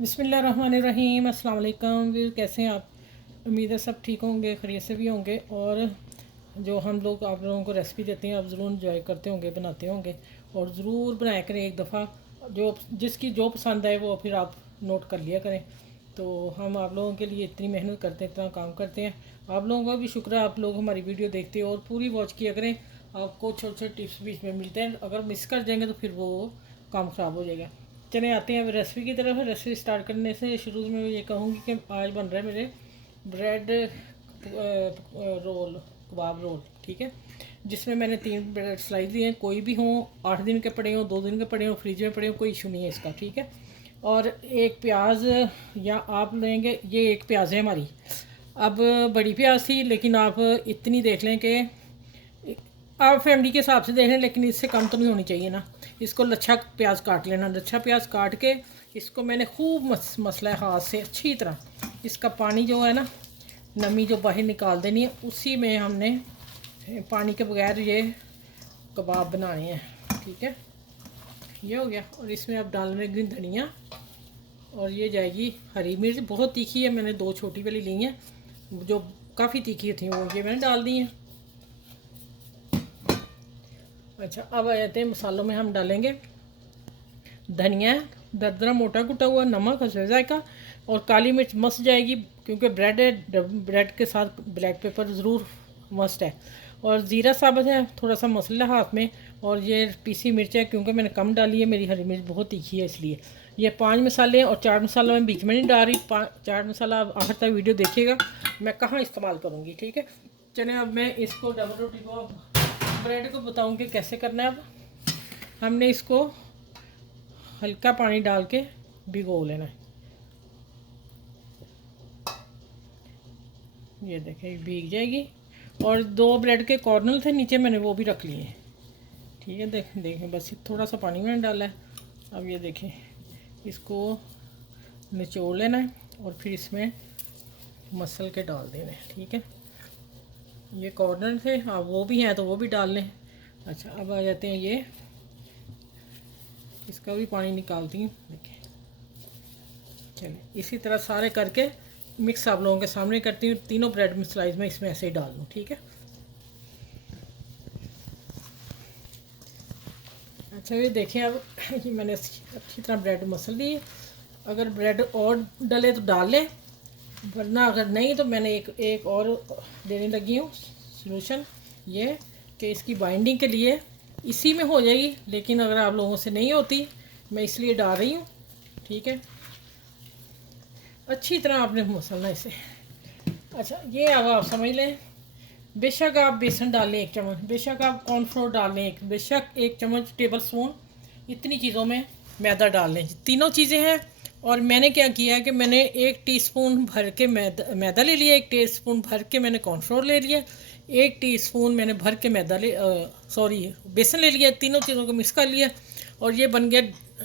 बिस्मिल्लाहिर्रहमानिर्रहीम। अस्सलाम वालेकुम। कैसे हैं आप? उम्मीद है सब ठीक होंगे, खैरियत से भी होंगे। और जो हम लोग आप लोगों को रेसिपी देते हैं आप ज़रूर इंजॉय करते होंगे, बनाते होंगे और ज़रूर बनाया करें एक दफ़ा। जो जिसकी जो पसंद आए वो फिर आप नोट कर लिया करें। तो हम आप लोगों के लिए इतनी मेहनत करते हैं, इतना काम करते हैं। आप लोगों का भी शुक्र है, आप लोग हमारी वीडियो देखते हैं और पूरी वॉच किया करें। आपको छोटे छोटे टिप्स बीच में मिलते हैं, अगर मिस कर जाएंगे तो फिर वो काम ख़राब हो जाएगा। चले आते हैं अब रेसिपी की तरफ। रेसिपी स्टार्ट करने से शुरू में मैं ये कहूँगी कि आज बन रहा है मेरे ब्रेड रोल, कबाब रोल, ठीक है। जिसमें मैंने 3 ब्रेड स्लाइस लिए हैं, कोई भी हों, 8 दिन के पड़े हों, 2 दिन के पड़े हों, फ्रिज में पड़े हों, कोई इशू नहीं है इसका, ठीक है। और एक प्याज या आप लेंगे, ये एक प्याज है हमारी। अब बड़ी प्याज थी लेकिन आप इतनी देख लें कि आप फैमिली के हिसाब से देख लें, लेकिन इससे कम तो नहीं होनी चाहिए ना। इसको लच्छा प्याज काट लेना, लच्छा प्याज काट के इसको मैंने खूब मसला है हाथ से अच्छी तरह। इसका पानी जो है ना, नमी जो बाहर निकाल देनी है, उसी में हमने पानी के बगैर ये कबाब बनाने हैं, ठीक है। ये हो गया। और इसमें आप डाल रहे धनिया, और ये जाएगी हरी मिर्च। बहुत तीखी है, मैंने 2 छोटी वाली ली हैं, जो काफ़ी तीखी थी वो ये मैंने डाल दी हैं। अच्छा, अब आ जाते हैं मसालों में। हम डालेंगे धनिया, दरदरा मोटा कुटा हुआ, नमक, हल्दी जायका और काली मिर्च मस्ट जाएगी, क्योंकि ब्रेड है, ब्रेड के साथ ब्लैक पेपर ज़रूर मस्ट है। और ज़ीरा साबुत है, थोड़ा सा मसाला हाथ में। और ये पीसी मिर्च है, क्योंकि मैंने कम डाली है, मेरी हरी मिर्च बहुत तीखी है इसलिए। ये 5 मसाले हैं। और चाट मसाला मैं बीच में नहीं डाल रही। चाट मसाला आप आखिर तक वीडियो देखिएगा, मैं कहाँ इस्तेमाल करूँगी, ठीक है। चलिए अब मैं इसको डबल रोटी को, ब्रेड को बताऊँगी कैसे करना है। अब हमने इसको हल्का पानी डाल के भिगो लेना है। ये देखें भीग जाएगी। और 2 ब्रेड के कॉर्नर थे नीचे, मैंने वो भी रख लिए हैं, ठीक है। देखें बस थोड़ा सा पानी मैंने डाला है। अब ये देखें, इसको निचोड़ लेना है और फिर इसमें मसल के डाल देना है, ठीक है। ये कॉर्नर थे, आप वो भी हैं तो वो भी डाल लें। अच्छा, अब आ जाते हैं ये, इसका भी पानी निकालती हूँ, देखें। चलिए इसी तरह सारे करके मिक्स आप लोगों के सामने करती हूँ। तीनों ब्रेड में स्लाइस में इसमें ऐसे ही डाल दूँ, ठीक है। अच्छा, ये देखें अब ये मैंने अच्छी तरह ब्रेड मसल ली है। अगर ब्रेड और डले तो डाल लें, वरना अगर नहीं तो मैंने एक और देने लगी हूँ सॉल्यूशन, ये कि इसकी बाइंडिंग के लिए इसी में हो जाएगी, लेकिन अगर आप लोगों से नहीं होती मैं इसलिए डाल रही हूँ, ठीक है। अच्छी तरह आपने मसलना इसे। अच्छा, ये अब आप समझ लें, बेशक आप बेसन डाल लें 1 चम्मच, बेशक आप कॉर्नफ्लोर डाल लें बेशक 1 चम्मच टेबल स्पून, इतनी चीज़ों में मैदा डाल लें। तीनों चीज़ें हैं। और मैंने क्या किया है कि मैंने 1 टीस्पून भर के मैदा ले लिया, 1 टीस्पून भर के मैंने कॉर्नफ्लोर ले लिया, 1 टीस्पून मैंने भर के बेसन ले लिया। तीनों चीज़ों को मिक्स कर लिया और ये बन गया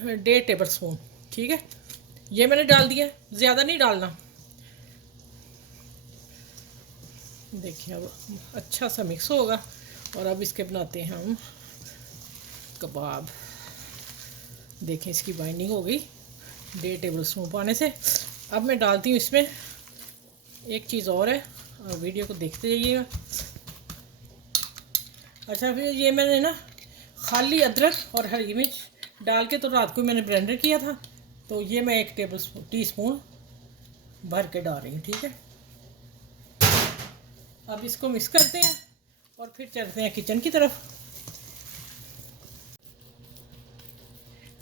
1.5 टेबल स्पून, ठीक है। ये मैंने डाल दिया, ज़्यादा नहीं डालना। देखिए अब अच्छा सा मिक्स होगा और अब इसके बनाते हैं हम कबाब। देखें इसकी बाइंडिंग हो गई 1.5 टेबल स्पून पाने से। अब मैं डालती हूँ इसमें एक चीज़ और है, और वीडियो को देखते जाइएगा। अच्छा, फिर ये मैंने ना खाली अदरक और हरी मिर्च डाल के तो रात को मैंने ब्लेंडर किया था, तो ये मैं 1 टीस्पून भर के डाल रही हूँ, ठीक है। अब इसको मिक्स करते हैं और फिर चलते हैं किचन की तरफ।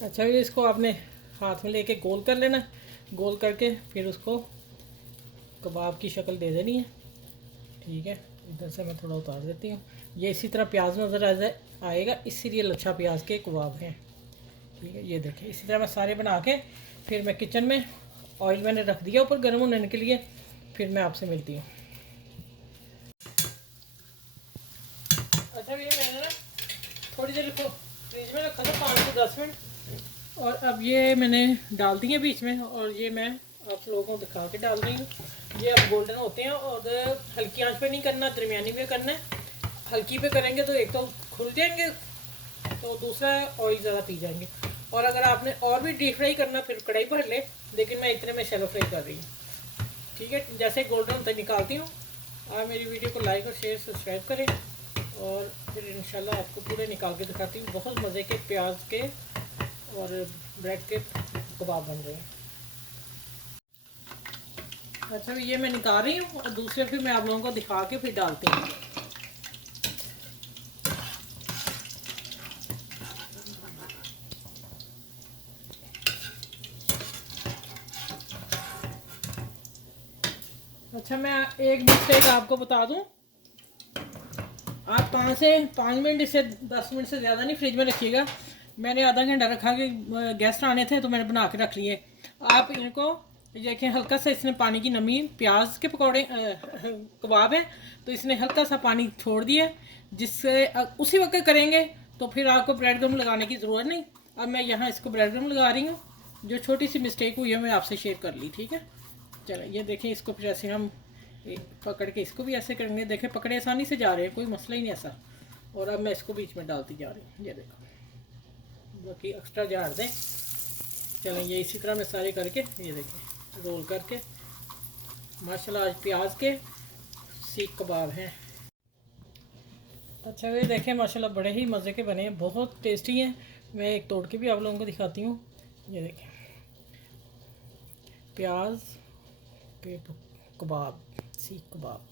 अच्छा, इसको आपने हाथ में लेके गोल कर लेना, गोल करके फिर उसको कबाब की शक्ल दे देनी है, ठीक है। इधर से मैं थोड़ा उतार देती हूँ। ये इसी तरह प्याज नज़र आएगा, इसीलिए लच्छा प्याज के कबाब हैं, ठीक है। ये देखें इसी तरह मैं सारे बना के फिर मैं किचन में, ऑयल मैंने रख दिया ऊपर गर्म होने के लिए, फिर मैं आपसे मिलती हूँ। अच्छा, ये मैंने ना थोड़ी देर को फ्रिज में रखा था 5 से 10 मिनट, और अब ये मैंने डाल दिए बीच में, और ये मैं आप लोगों को दिखा के डाल रही हूँ। ये अब गोल्डन होते हैं, और हल्की आंच पे नहीं करना, दरमियानी में करना है। हल्की पे करेंगे तो एक तो खुल जाएंगे, तो दूसरा ऑयल ज़्यादा पी जाएंगे। और अगर आपने और भी डीप फ्राई करना फिर कढ़ाई भर ले, लेकिन मैं इतने में शैलो फ्राई कर रही हूँ। ठीक है, जैसे गोल्डन होता निकालती हूँ। आप मेरी वीडियो को लाइक और शेयर सब्सक्राइब करें और फिर इंशाल्लाह आपको पूरे निकाल के दिखाती हूँ। बहुत मज़े के प्याज के और ब्रेड के कबाब बन रहे हैं। अच्छा, ये मैं निकाल रही हूँ और दूसरे फिर मैं आप लोगों को दिखा के फिर डालती हूँ। अच्छा, मैं एक मिस्टेक आपको बता दूं। आप 5 मिनट से 10 मिनट से ज़्यादा नहीं फ्रिज में रखिएगा। मैंने आधा घंटा रखा कि गेस्ट आने थे तो मैंने बना के रख लिए। आप इनको देखें, हल्का सा इसने पानी की नमी, प्याज के पकौड़े कबाब है तो इसने हल्का सा पानी छोड़ दिया, जिससे उसी वक्त करेंगे तो फिर आपको ब्रेड क्रम्ब लगाने की ज़रूरत नहीं। अब मैं यहाँ इसको ब्रेड क्रम्ब लगा रही हूँ। जो छोटी सी मिस्टेक हुई है मैं आपसे शेयर कर ली। ठीक है, चलो ये देखें, इसको फिर ऐसे हम पकड़ के इसको भी ऐसे करेंगे। देखें, पकड़े आसानी से जा रहे हैं, कोई मसला ही नहीं ऐसा। और अब मैं इसको बीच में डालती जा रही हूँ। ये देखो, बाकी एक्स्ट्रा झाड़ दें। चलें, ये इसी तरह मैं सारे करके ये देखें रोल करके। माशाल्लाह आज प्याज के सीख कबाब हैं। अच्छा, ये देखें माशाल्लाह बड़े ही मज़े के बने हैं, बहुत टेस्टी हैं। मैं एक तोड़ के भी आप लोगों को दिखाती हूँ। ये देखें, प्याज के कबाब, सीख कबाब।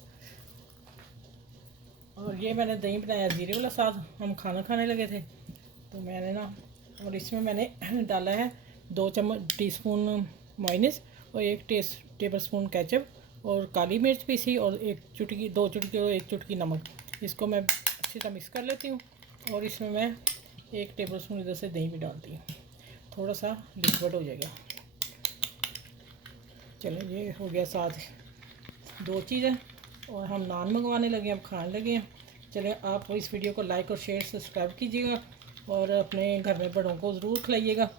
और ये मैंने दही बनाया ज़ीरे वाला साथ, हम खाना खाने लगे थे तो मैंने ना, और इसमें मैंने डाला है 2 टीस्पून मायोनीज़ और 1 टेबल स्पून केचप और काली मिर्च पीसी और 2 चुटकी और 1 चुटकी नमक। इसको मैं अच्छी तरह मिक्स कर लेती हूँ और इसमें मैं 1 टेबल स्पून इधर से दही भी डालती हूँ, थोड़ा सा लिक्विड हो जाएगा। चलो, ये हो गया साथ 2 चीज़ें और हम नान मंगवाने लगे, अब खाने लगे हैं। चले, आप इस वीडियो को लाइक और शेयर सब्सक्राइब कीजिएगा और अपने घर में बड़ों को ज़रूर खिलाइएगा।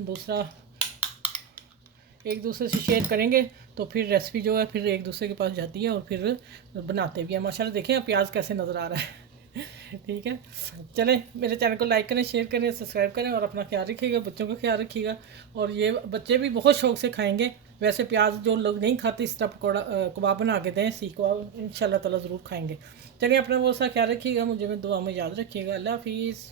दूसरा, एक दूसरे से शेयर करेंगे तो फिर रेसिपी जो है फिर एक दूसरे के पास जाती है और फिर बनाते भी हैं। माशाल्लाह देखें प्याज कैसे नज़र आ रहा है। ठीक है, चलें, मेरे चैनल को लाइक करें, शेयर करें, सब्सक्राइब करें और अपना ख्याल रखिएगा, बच्चों का ख्याल रखिएगा। और ये बच्चे भी बहुत शौक़ से खाएंगे। वैसे प्याज जो लोग नहीं खाते, इस तरह पकौड़ा कबाब बना के दें, सीख कबाब, इंशाल्लाह ताला ज़रूर खाएंगे। चलिए, अपना बहुत सा ख्याल रखिएगा, मुझे में दुआ में याद रखिएगा। अल्लाह हाफिज़।